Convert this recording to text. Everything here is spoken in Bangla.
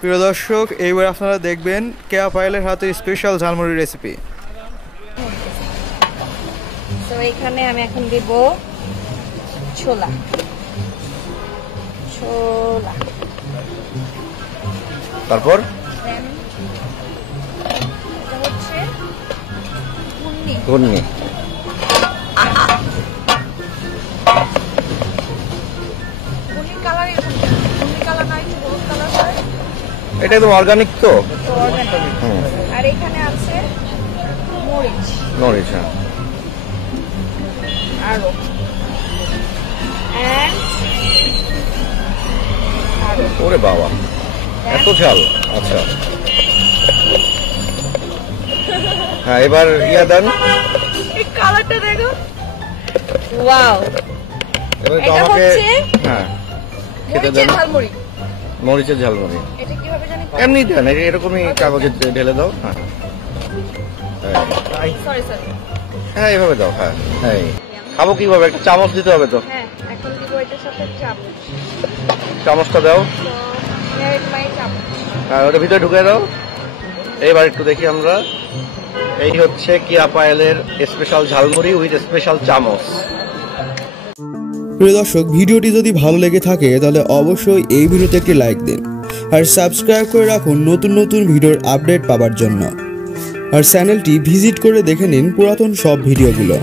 প্রিয় দর্শক, এইবার আপনারা দেখবেন কেয়া পায়েলের হাতের স্পেশাল ঝালমুড়ি রেসিপি। তো এখানে আমি এখন দিব ছোলা। তারপর হচ্ছে ঘুগনি। এটা একদম অর্গানিক তো। আর এখানে আছে মরিচ। মরিচ, হ্যাঁ। আরো ওরে বাবা, এত ঝাল! আচ্ছা, হ্যাঁ, এবার ইয়া দেন। এই কালারটা দেখো, ওয়াও। এটা হচ্ছে হ্যাঁ খেতে দেন ঝালমুড়ি, মরিচের ঝালমুড়ি। এটা কিভাবে জানি? এমনি দেন, এরকমই কাগজে ঢেলে দাও। হ্যাঁ হ্যাঁ, এইভাবে দাও। হ্যাঁ হ্যাঁ, খাবো কিভাবে? একটা চামচ দিতে হবে তো। হ্যাঁ, এখন দিব এটার সাথে চামচ। চামচটা দাও। হ্যাঁ, ওটা ভিতরে ঢুকে দাও। এইবার একটু দেখি আমরা। এই হচ্ছে কেয়া পায়েলের স্পেশাল ঝালমুড়ি উইথ স্পেশাল চামচ। প্রিয় দর্শক, ভিডিওটি যদি ভালো লেগে থাকে তাহলে অবশ্যই এই ভিডিওতে একটি লাইক দিন আর সাবস্ক্রাইব করে রাখুন নতুন নতুন ভিডিওর আপডেট পাওয়ার জন্য। আর চ্যানেলটি ভিজিট করে দেখে নিন পুরাতন সব ভিডিওগুলো।